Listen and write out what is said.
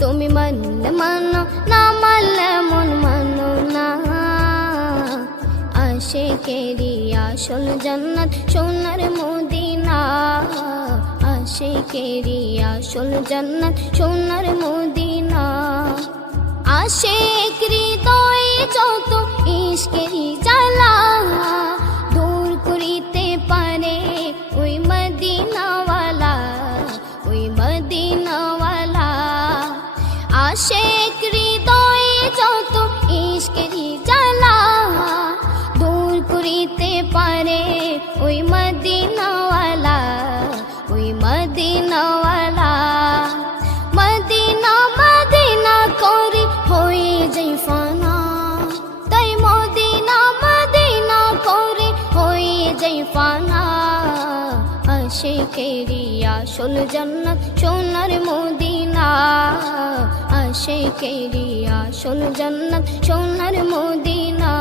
তুমি মানলে মানো, না মানলে মন মানো না। আশিকেরি আসল জান্নাত সোনার মদিনা, আশিকেরি আসল জান্নাত সোনার মদিনা। আশিক হৃদয়ে যত ইশকেরি জ্বালা দূর করিতে পারে ওই মদিনাওয়ালা, ওই মদিনাওয়ালা। আশিক হৃদয়ে যত ইশকেরি জ্বালা দূর করিতে পারে ওই মদিনাওয়ালা, ওই মদিনাওয়ালা। মদিনা মদিনা করে হয়ে যাই ফানা, তাই মদিনা মদিনা করে হয়ে যাই ফানা। আশিকেরি আসল জান্নাত সোনার মদিনা, আশিকেরি আসল জান্নাত সোনার মদিনা।